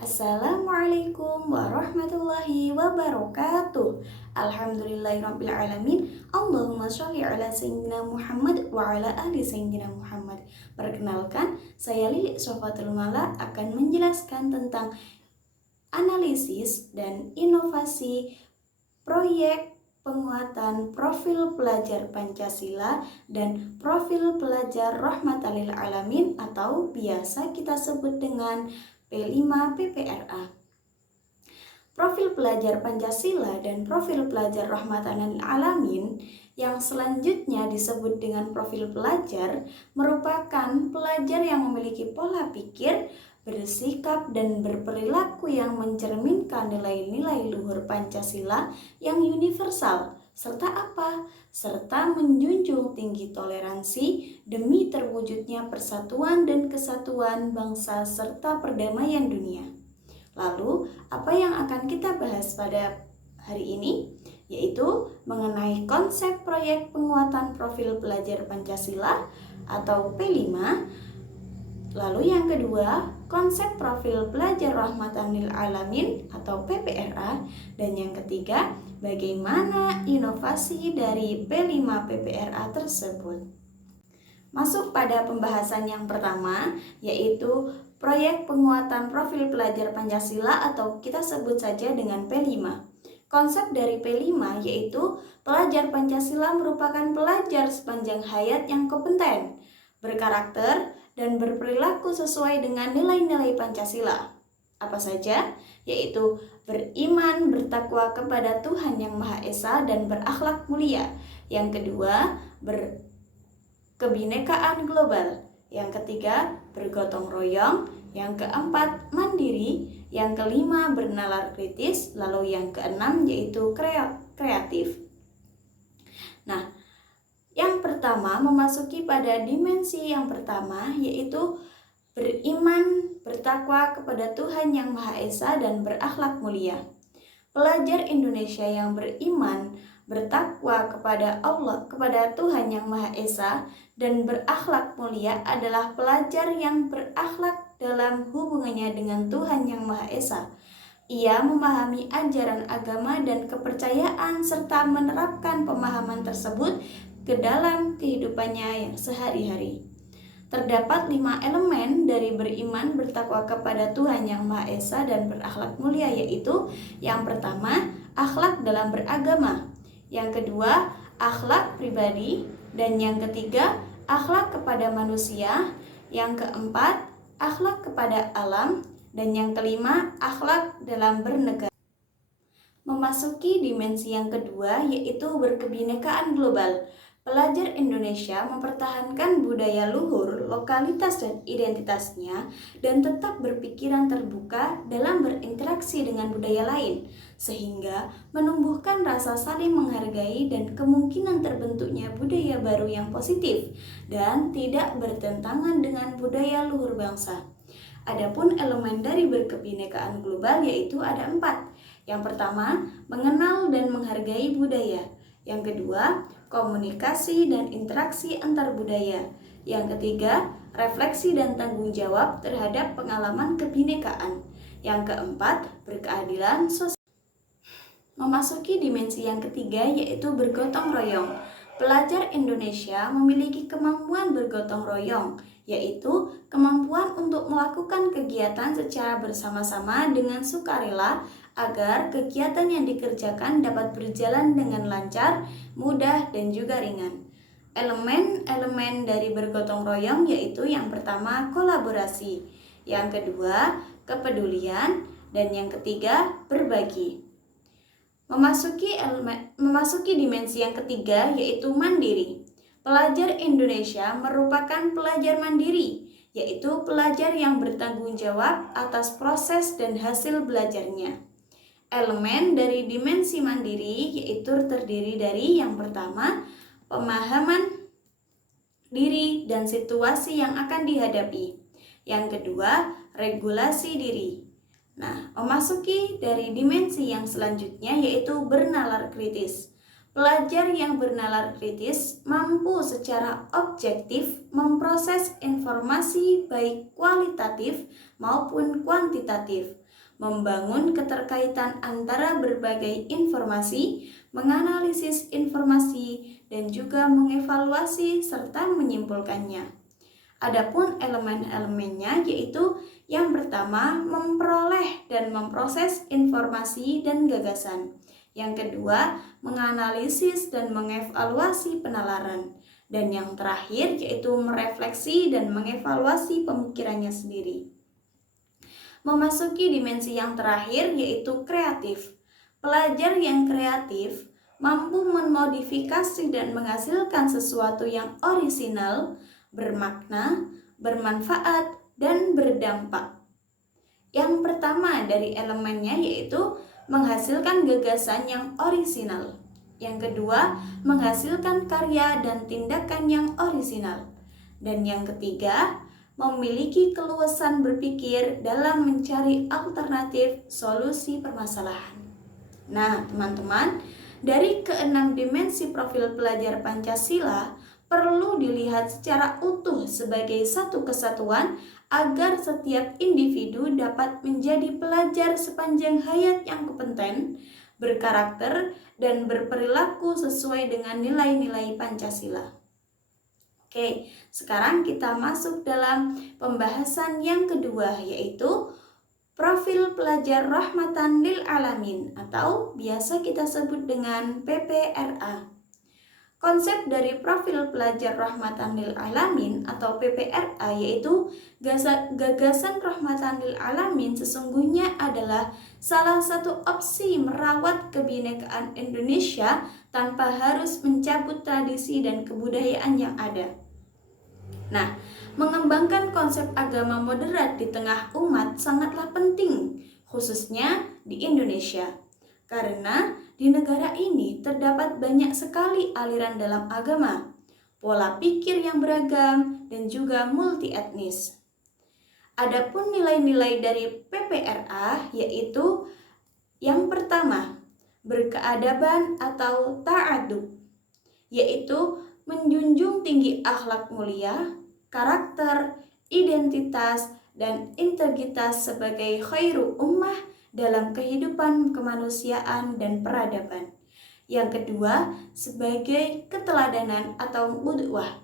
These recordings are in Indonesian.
Assalamualaikum warahmatullahi wabarakatuh. Alhamdulillahirrabbilalamin. Allahumma sholli ala sayyidina Muhammad wa ala ali sayyidina Muhammad. Perkenalkan, saya Lili Sofatul Mala akan menjelaskan tentang analisis dan inovasi proyek penguatan profil pelajar Pancasila dan profil pelajar Rahmatan lil Alamin atau biasa kita sebut dengan P5 PPRA. Profil pelajar Pancasila dan profil pelajar Rahmatan lil Alamin yang selanjutnya disebut dengan profil pelajar merupakan pelajar yang memiliki pola pikir, bersikap dan berperilaku yang mencerminkan nilai-nilai luhur Pancasila yang universal, serta apa? Serta menjunjung tinggi toleransi demi terwujudnya persatuan dan kesatuan bangsa serta perdamaian dunia. Lalu, apa yang akan kita bahas pada hari ini? Yaitu mengenai konsep proyek penguatan profil pelajar Pancasila atau P5. Lalu yang kedua, konsep profil pelajar Rahmatan lil Alamin atau PPRA. Dan yang ketiga, bagaimana inovasi dari P5 PPRA tersebut. Masuk pada pembahasan yang pertama, yaitu proyek penguatan profil pelajar Pancasila atau kita sebut saja dengan P5. Konsep dari P5 yaitu pelajar Pancasila merupakan pelajar sepanjang hayat yang kompeten, berkarakter, dan berperilaku sesuai dengan nilai-nilai Pancasila. Apa saja? Yaitu beriman, bertakwa kepada Tuhan Yang Maha Esa, dan berakhlak mulia. Yang kedua, berkebinekaan global. Yang ketiga, bergotong royong. Yang keempat, mandiri. Yang kelima, bernalar kritis. Lalu yang keenam yaitu kreatif. Nah, yang pertama memasuki pada dimensi yang pertama yaitu beriman, bertakwa kepada Tuhan Yang Maha Esa, dan berakhlak mulia. Pelajar Indonesia yang beriman, bertakwa kepada Allah, kepada Tuhan Yang Maha Esa, dan berakhlak mulia adalah pelajar yang berakhlak dalam hubungannya dengan Tuhan Yang Maha Esa. Ia memahami ajaran agama dan kepercayaan serta menerapkan pemahaman tersebut ke dalam kehidupannya yang sehari-hari. Terdapat 5 elemen dari beriman, bertakwa kepada Tuhan Yang Maha Esa, dan berakhlak mulia, yaitu yang pertama, akhlak dalam beragama. Yang kedua, akhlak pribadi. Dan yang ketiga, akhlak kepada manusia. Yang keempat, akhlak kepada alam. Dan yang kelima, akhlak dalam bernegara. Memasuki dimensi yang kedua yaitu berkebinekaan global. Pelajar Indonesia mempertahankan budaya luhur, lokalitas dan identitasnya, dan tetap berpikiran terbuka dalam berinteraksi dengan budaya lain, sehingga menumbuhkan rasa saling menghargai dan kemungkinan terbentuknya budaya baru yang positif dan tidak bertentangan dengan budaya luhur bangsa. Adapun elemen dari berkebinekaan global yaitu ada 4. Yang pertama, mengenal dan menghargai budaya. Yang kedua, komunikasi dan interaksi antar budaya. Yang ketiga, refleksi dan tanggung jawab terhadap pengalaman kebinekaan. Yang keempat, berkeadilan sosial. Memasuki dimensi yang ketiga yaitu bergotong royong. Pelajar Indonesia memiliki kemampuan bergotong royong, yaitu kemampuan untuk melakukan kegiatan secara bersama-sama dengan sukarela agar kegiatan yang dikerjakan dapat berjalan dengan lancar, mudah, dan juga ringan. Elemen-elemen dari bergotong royong yaitu yang pertama, kolaborasi, yang kedua, kepedulian, dan yang ketiga, berbagi. Memasuki dimensi yang ketiga yaitu mandiri. Pelajar Indonesia merupakan pelajar mandiri, yaitu pelajar yang bertanggung jawab atas proses dan hasil belajarnya. Elemen dari dimensi mandiri yaitu terdiri dari yang pertama, pemahaman diri dan situasi yang akan dihadapi. Yang kedua, regulasi diri. Nah, memasuki dari dimensi yang selanjutnya yaitu bernalar kritis. Pelajar yang bernalar kritis mampu secara objektif memproses informasi baik kualitatif maupun kuantitatif. membangun keterkaitan antara berbagai informasi, menganalisis informasi, dan juga mengevaluasi serta menyimpulkannya. Adapun elemen-elemennya yaitu yang pertama, memperoleh dan memproses informasi dan gagasan. Yang kedua, menganalisis dan mengevaluasi penalaran. Dan yang terakhir yaitu merefleksi dan mengevaluasi pemikirannya sendiri. Memasuki dimensi yang terakhir yaitu kreatif. Pelajar yang kreatif mampu memodifikasi dan menghasilkan sesuatu yang orisinal, bermakna, bermanfaat, dan berdampak. Yang pertama dari elemennya yaitu menghasilkan gagasan yang orisinal. Yang kedua, menghasilkan karya dan tindakan yang orisinal. Dan yang ketiga, memiliki keluasan berpikir dalam mencari alternatif solusi permasalahan. Nah, teman-teman, dari keenam dimensi profil pelajar Pancasila perlu dilihat secara utuh sebagai satu kesatuan agar setiap individu dapat menjadi pelajar sepanjang hayat yang kompeten, berkarakter, dan berperilaku sesuai dengan nilai-nilai Pancasila. Oke, sekarang kita masuk dalam pembahasan yang kedua yaitu profil pelajar rahmatan lil alamin atau biasa kita sebut dengan PPRA. Konsep dari profil pelajar rahmatan lil alamin atau PPRA yaitu gagasan rahmatan lil alamin sesungguhnya adalah salah satu opsi merawat kebinekaan Indonesia tanpa harus mencabut tradisi dan kebudayaan yang ada. Nah, mengembangkan konsep agama moderat di tengah umat sangatlah penting, khususnya di Indonesia. Karena di negara ini terdapat banyak sekali aliran dalam agama, pola pikir yang beragam, dan juga multi etnis. Adapun nilai-nilai dari PPRA yaitu yang pertama, berkeadaban atau ta'adub, yaitu menjunjung tinggi akhlak mulia, karakter, identitas, dan integritas sebagai khairu ummah dalam kehidupan kemanusiaan dan peradaban. Yang kedua, sebagai keteladanan atau qudwah,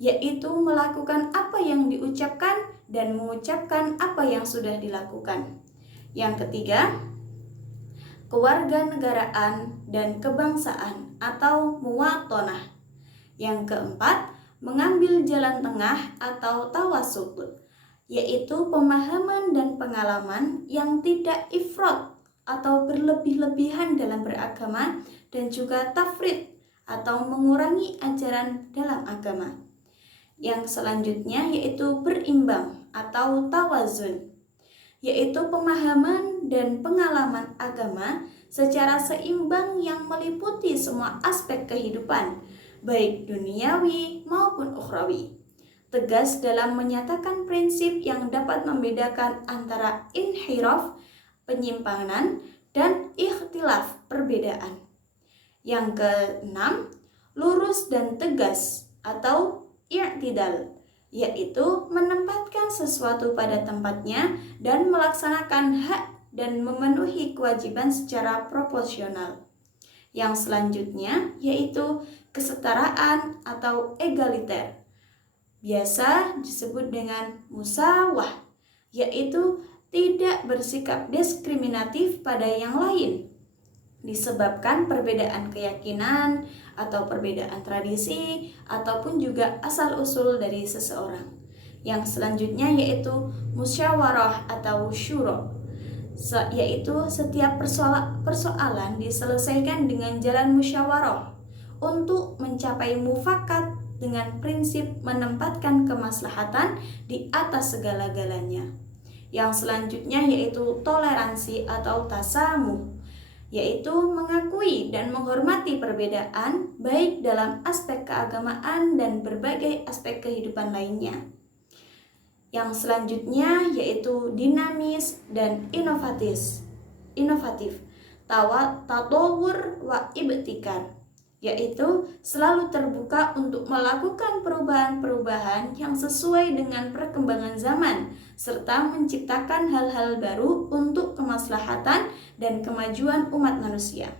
yaitu melakukan apa yang diucapkan dan mengucapkan apa yang sudah dilakukan. Yang ketiga, kewarganegaraan dan kebangsaan atau muwatonah. Yang keempat, mengambil jalan tengah atau tawasut, yaitu pemahaman dan pengalaman yang tidak ifrat atau berlebih-lebihan dalam beragama dan juga tafrid atau mengurangi ajaran dalam agama. Yang selanjutnya yaitu berimbang atau tawazun, yaitu pemahaman dan pengalaman agama secara seimbang yang meliputi semua aspek kehidupan, baik duniawi maupun ukhrawi. Tegas dalam menyatakan prinsip yang dapat membedakan antara inhiraf, penyimpangan, dan ikhtilaf, perbedaan. Yang keenam, lurus dan tegas atau i'tidal, yaitu menempatkan sesuatu pada tempatnya dan melaksanakan hak dan memenuhi kewajiban secara proporsional. Yang selanjutnya yaitu kesetaraan atau egaliter, biasa disebut dengan musawah, yaitu tidak bersikap diskriminatif pada yang lain disebabkan perbedaan keyakinan atau perbedaan tradisi ataupun juga asal-usul dari seseorang. Yang selanjutnya yaitu musyawarah atau syuro, yaitu setiap persoalan diselesaikan dengan jalan musyawarah untuk mencapai mufakat dengan prinsip menempatkan kemaslahatan di atas segala-galanya. Yang selanjutnya yaitu toleransi atau tasamuh, yaitu mengakui dan menghormati perbedaan baik dalam aspek keagamaan dan berbagai aspek kehidupan lainnya. Yang selanjutnya yaitu dinamis dan inovatif, tatawur wa ibtikar, yaitu selalu terbuka untuk melakukan perubahan-perubahan yang sesuai dengan perkembangan zaman serta menciptakan hal-hal baru untuk kemaslahatan dan kemajuan umat manusia.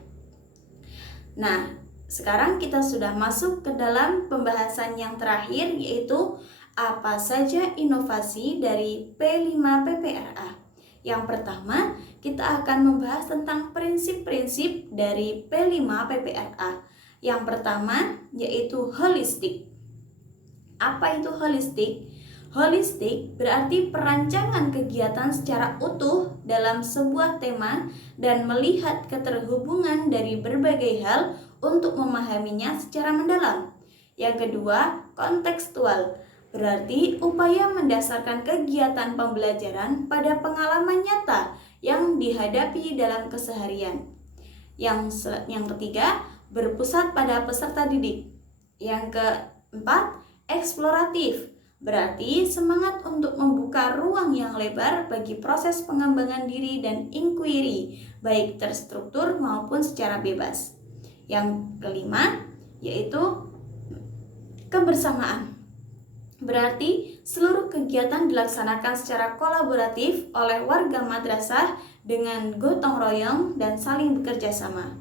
Nah, sekarang kita sudah masuk ke dalam pembahasan yang terakhir, yaitu apa saja inovasi dari P5PPRA. Yang pertama, kita akan membahas tentang prinsip-prinsip dari P5PPRA. Yang pertama yaitu holistik. Apa itu holistik? Holistik berarti perancangan kegiatan secara utuh dalam sebuah tema dan melihat keterhubungan dari berbagai hal untuk memahaminya secara mendalam. Yang kedua, kontekstual. Berarti upaya mendasarkan kegiatan pembelajaran pada pengalaman nyata yang dihadapi dalam keseharian. Yang ketiga, berpusat pada peserta didik. Yang keempat, eksploratif. Berarti semangat untuk membuka ruang yang lebar bagi proses pengembangan diri dan inquiry, baik terstruktur maupun secara bebas. Yang kelima, yaitu kebersamaan. Berarti seluruh kegiatan dilaksanakan secara kolaboratif oleh warga madrasah dengan gotong royong dan saling bekerja sama.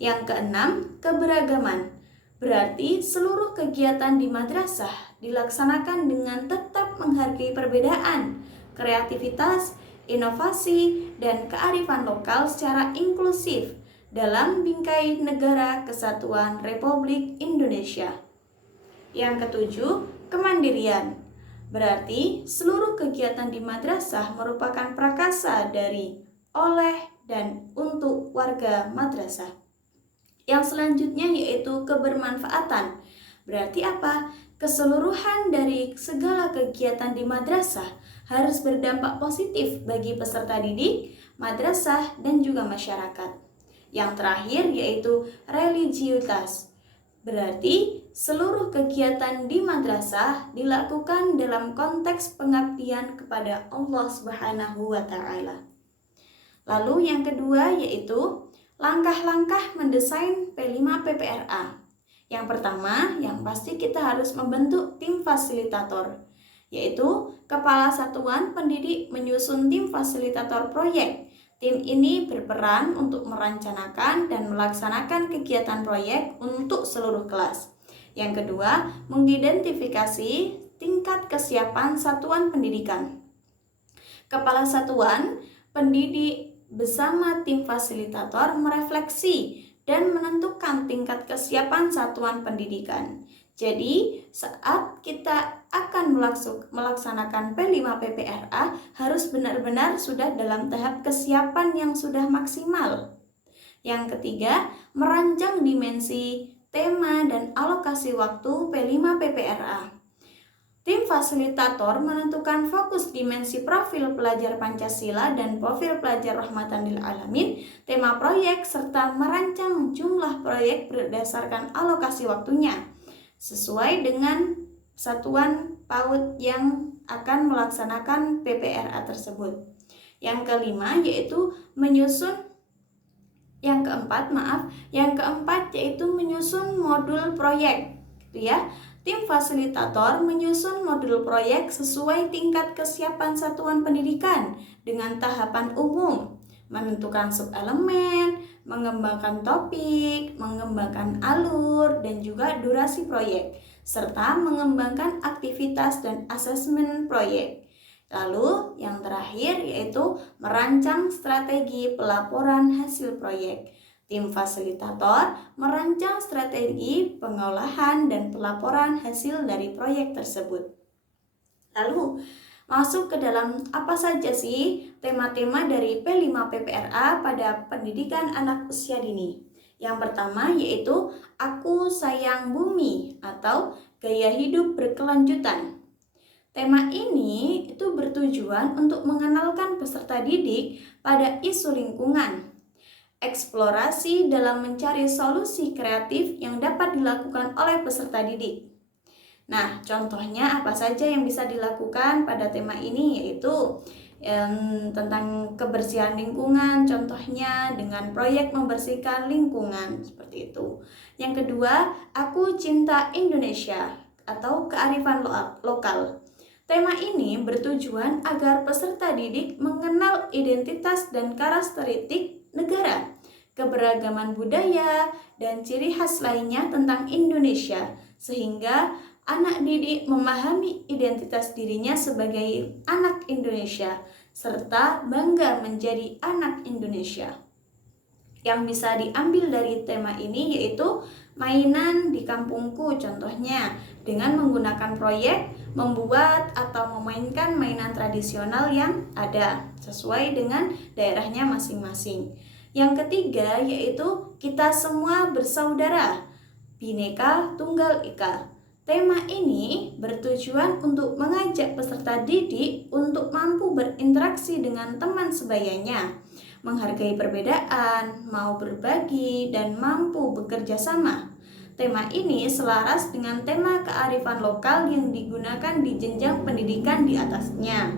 Yang keenam, keberagaman. Berarti seluruh kegiatan di madrasah dilaksanakan dengan tetap menghargai perbedaan, kreativitas, inovasi, dan kearifan lokal secara inklusif dalam bingkai negara kesatuan Republik Indonesia. Yang ketujuh, kemandirian. Berarti seluruh kegiatan di madrasah merupakan prakarsa dari, oleh, dan untuk warga madrasah. Yang selanjutnya yaitu kebermanfaatan. Berarti apa? Keseluruhan dari segala kegiatan di madrasah harus berdampak positif bagi peserta didik, madrasah, dan juga masyarakat. Yang terakhir yaitu religiusitas. Berarti seluruh kegiatan di madrasah dilakukan dalam konteks pengabdian kepada Allah Subhanahu wa Ta'ala. Lalu yang kedua yaitu langkah-langkah mendesain P5PPRA. Yang pertama, yang pasti kita harus membentuk tim fasilitator, yaitu kepala satuan pendidik menyusun tim fasilitator proyek. Tim ini berperan untuk merencanakan dan melaksanakan kegiatan proyek untuk seluruh kelas. Yang kedua, mengidentifikasi tingkat kesiapan satuan pendidikan. Kepala satuan pendidik bersama tim fasilitator merefleksi dan menentukan tingkat kesiapan satuan pendidikan. Jadi, saat kita akan melaksanakan P5PPRA harus benar-benar sudah dalam tahap kesiapan yang sudah maksimal. Yang ketiga, merancang dimensi, tema, dan alokasi waktu P5PPRA. Tim fasilitator menentukan fokus dimensi profil pelajar Pancasila dan profil pelajar Rahmatan lil Alamin, tema proyek, serta merancang jumlah proyek berdasarkan alokasi waktunya sesuai dengan satuan PAUD yang akan melaksanakan PPRA tersebut. Yang kelima yaitu yang keempat yaitu menyusun modul proyek, gitu ya. Tim fasilitator menyusun modul proyek sesuai tingkat kesiapan satuan pendidikan dengan tahapan umum, menentukan subelemen, mengembangkan topik, mengembangkan alur, dan juga durasi proyek, serta mengembangkan aktivitas dan asesmen proyek. Lalu yang terakhir yaitu merancang strategi pelaporan hasil proyek. Tim fasilitator merancang strategi pengolahan dan pelaporan hasil dari proyek tersebut. Lalu, masuk ke dalam apa saja sih tema-tema dari P5PPRA pada pendidikan anak usia dini. Yang pertama yaitu Aku Sayang Bumi atau Gaya Hidup Berkelanjutan. Tema ini itu bertujuan untuk mengenalkan peserta didik pada isu lingkungan, eksplorasi dalam mencari solusi kreatif yang dapat dilakukan oleh peserta didik. Nah, contohnya apa saja yang bisa dilakukan pada tema ini, yaitu tentang kebersihan lingkungan, contohnya dengan proyek membersihkan lingkungan, seperti itu. Yang kedua, Aku Cinta Indonesia atau kearifan lokal. Tema ini bertujuan agar peserta didik mengenal identitas dan karakteristik negara, keberagaman budaya, dan ciri khas lainnya tentang Indonesia, sehingga anak didik memahami identitas dirinya sebagai anak Indonesia, serta bangga menjadi anak Indonesia. Yang bisa diambil dari tema ini yaitu mainan di kampungku, contohnya dengan menggunakan proyek membuat atau memainkan mainan tradisional yang ada sesuai dengan daerahnya masing-masing. Yang ketiga yaitu kita semua bersaudara, Bhinneka Tunggal Ika. Tema ini bertujuan untuk mengajak peserta didik untuk mampu berinteraksi dengan teman sebayanya, menghargai perbedaan, mau berbagi, dan mampu bekerja sama. Tema ini selaras dengan tema kearifan lokal yang digunakan di jenjang pendidikan di atasnya.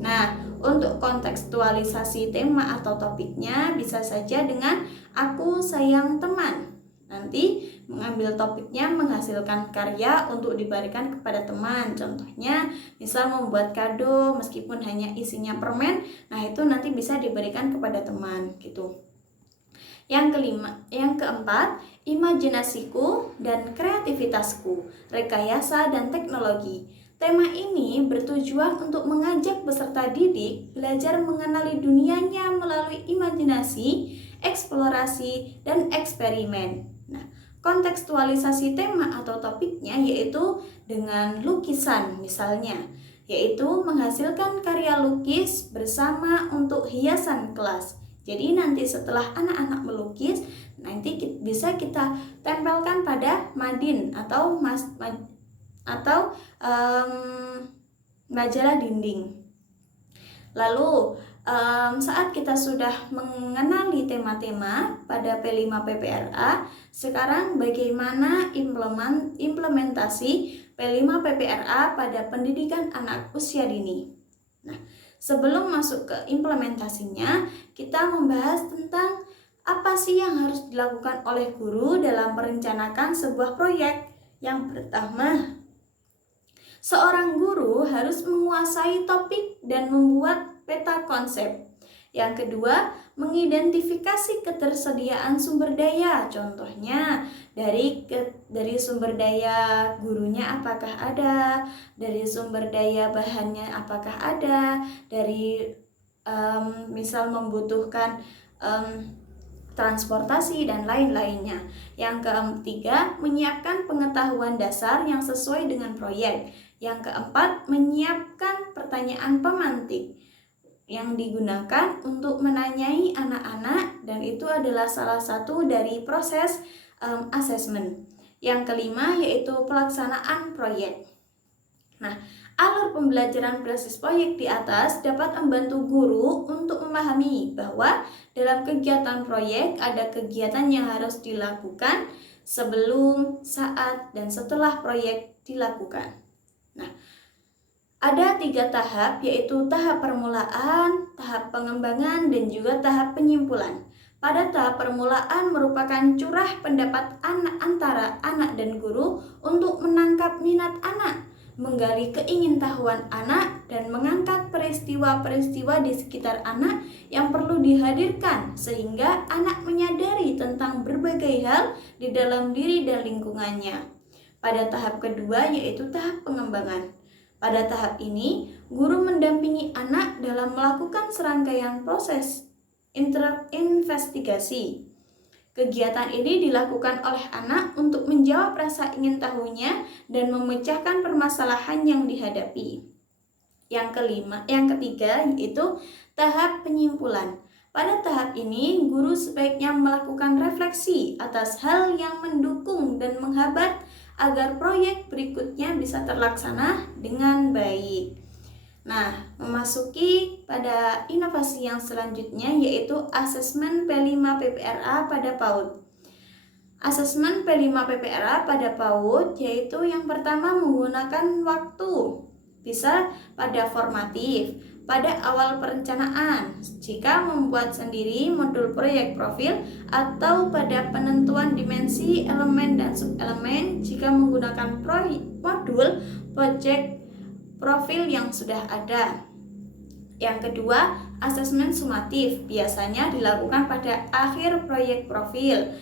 Nah, untuk kontekstualisasi tema atau topiknya bisa saja dengan aku sayang teman. Nanti mengambil topiknya menghasilkan karya untuk diberikan kepada teman. Contohnya, misal membuat kado meskipun hanya isinya permen, nah itu nanti bisa diberikan kepada teman gitu. Yang keempat, imajinasiku dan kreativitasku, rekayasa dan teknologi. Tema ini bertujuan untuk mengajak peserta didik belajar mengenali dunianya melalui imajinasi, eksplorasi, dan eksperimen. Nah, kontekstualisasi tema atau topiknya yaitu dengan lukisan misalnya, yaitu menghasilkan karya lukis bersama untuk hiasan kelas. Jadi nanti setelah anak-anak melukis, nanti bisa kita tempelkan pada madin atau majalah dinding. Lalu saat kita sudah mengenali tema-tema pada P5 PPRA, sekarang bagaimana implementasi P5 PPRA pada pendidikan anak usia dini. Nah, sebelum masuk ke implementasinya, kita membahas tentang apa sih yang harus dilakukan oleh guru dalam merencanakan sebuah proyek. Yang pertama, seorang guru harus menguasai topik dan membuat peta konsep. Yang kedua, mengidentifikasi ketersediaan sumber daya. Contohnya, dari sumber daya gurunya apakah ada, dari sumber daya bahannya apakah ada, dari misal membutuhkan transportasi dan lain-lainnya. Yang ketiga, menyiapkan pengetahuan dasar yang sesuai dengan proyek. Yang keempat, menyiapkan pertanyaan pemantik yang digunakan untuk menanyai anak-anak, dan itu adalah salah satu dari proses asesmen. Yang kelima yaitu pelaksanaan proyek. Nah, alur pembelajaran berbasis proyek di atas dapat membantu guru untuk memahami bahwa dalam kegiatan proyek ada kegiatan yang harus dilakukan sebelum, saat, dan setelah proyek dilakukan. Nah, ada 3 tahap, yaitu tahap permulaan, tahap pengembangan, dan juga tahap penyimpulan. Pada tahap permulaan merupakan curah pendapat antara anak dan guru untuk menangkap minat anak, menggali keingintahuan anak, dan mengangkat peristiwa-peristiwa di sekitar anak yang perlu dihadirkan sehingga anak menyadari tentang berbagai hal di dalam diri dan lingkungannya. Pada tahap kedua yaitu tahap pengembangan. Pada tahap ini, guru mendampingi anak dalam melakukan serangkaian proses investigasi. Kegiatan ini dilakukan oleh anak untuk menjawab rasa ingin tahunya dan memecahkan permasalahan yang dihadapi. Yang ketiga yaitu tahap penyimpulan. Pada tahap ini, guru sebaiknya melakukan refleksi atas hal yang mendukung dan menghambat agar proyek berikutnya bisa terlaksana dengan baik. Nah, memasuki pada inovasi yang selanjutnya yaitu asesmen P5 PPRA pada PAUD. Asesmen P5 PPRA pada PAUD yaitu yang pertama menggunakan waktu, bisa pada formatif, pada awal perencanaan, jika membuat sendiri modul proyek profil, atau pada penentuan dimensi elemen dan subelemen jika menggunakan modul project profil yang sudah ada. Yang kedua, asesmen sumatif biasanya dilakukan pada akhir proyek profil.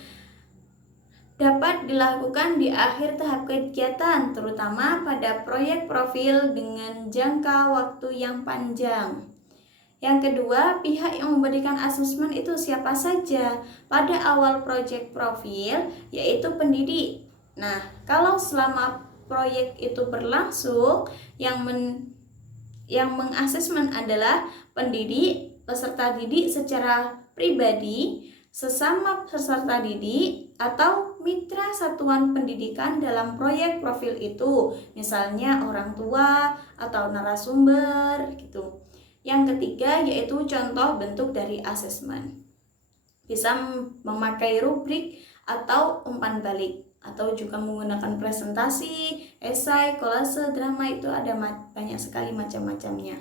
Dapat dilakukan di akhir tahap kegiatan, terutama pada proyek profil dengan jangka waktu yang panjang. Yang kedua, pihak yang memberikan asesmen itu siapa saja? Pada awal proyek profil, yaitu pendidik. Nah, kalau selama proyek itu berlangsung, yang mengasesmen adalah pendidik, peserta didik secara pribadi, sesama peserta didik, atau mitra satuan pendidikan dalam proyek profil itu, misalnya orang tua atau narasumber gitu. Yang ketiga yaitu contoh bentuk dari asesmen. Bisa memakai rubrik atau umpan balik, atau juga menggunakan presentasi, esai, kolase, drama, itu ada banyak sekali macam-macamnya.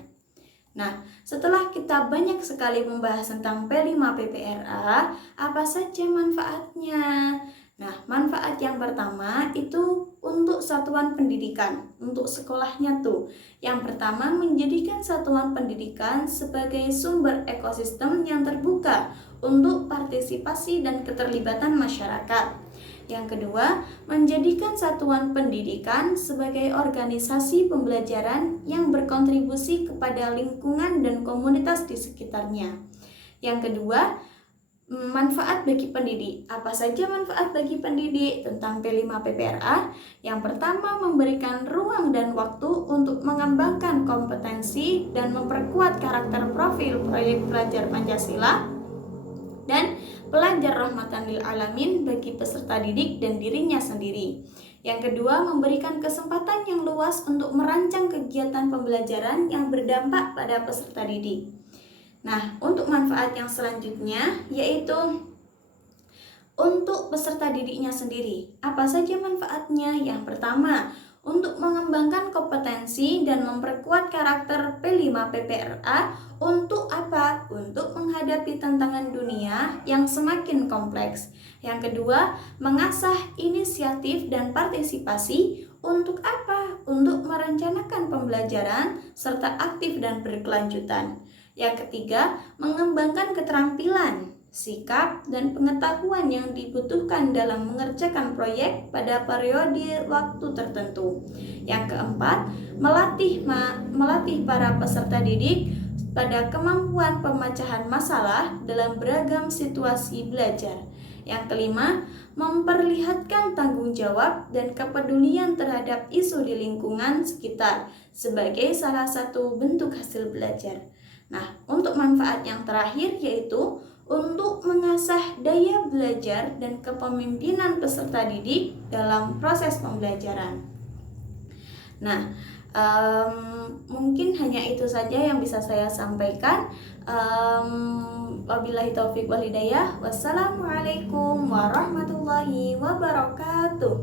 Nah, setelah kita banyak sekali membahas tentang P5PPRA, apa saja manfaatnya? Nah, manfaat yang pertama itu untuk satuan pendidikan, untuk sekolahnya tuh. Yang pertama, menjadikan satuan pendidikan sebagai sumber ekosistem yang terbuka untuk partisipasi dan keterlibatan masyarakat. Yang kedua, menjadikan satuan pendidikan sebagai organisasi pembelajaran yang berkontribusi kepada lingkungan dan komunitas di sekitarnya. Yang kedua, manfaat bagi pendidik. Apa saja manfaat bagi pendidik tentang P5PPRA? Yang pertama, memberikan ruang dan waktu untuk mengembangkan kompetensi dan memperkuat karakter profil proyek pelajar Pancasila dan pelajar rahmatan lil alamin bagi peserta didik dan dirinya sendiri. Yang kedua, memberikan kesempatan yang luas untuk merancang kegiatan pembelajaran yang berdampak pada peserta didik. Nah, untuk manfaat yang selanjutnya yaitu untuk peserta didiknya sendiri. Apa saja manfaatnya? Yang pertama, untuk mengembangkan kompetensi dan memperkuat karakter P5PPRA untuk apa? Untuk menghadapi tantangan dunia yang semakin kompleks. Yang kedua, mengasah inisiatif dan partisipasi untuk apa? Untuk merencanakan pembelajaran serta aktif dan berkelanjutan. Yang ketiga, mengembangkan keterampilan, sikap, dan pengetahuan yang dibutuhkan dalam mengerjakan proyek pada periode waktu tertentu. Yang keempat, melatih para peserta didik pada kemampuan pemecahan masalah dalam beragam situasi belajar. Yang kelima, memperlihatkan tanggung jawab dan kepedulian terhadap isu di lingkungan sekitar sebagai salah satu bentuk hasil belajar. Nah, untuk manfaat yang terakhir yaitu untuk mengasah daya belajar dan kepemimpinan peserta didik dalam proses pembelajaran. Nah, mungkin hanya itu saja yang bisa saya sampaikan. Wabillahi taufiq wal hidayah. Wassalamualaikum warahmatullahi wabarakatuh.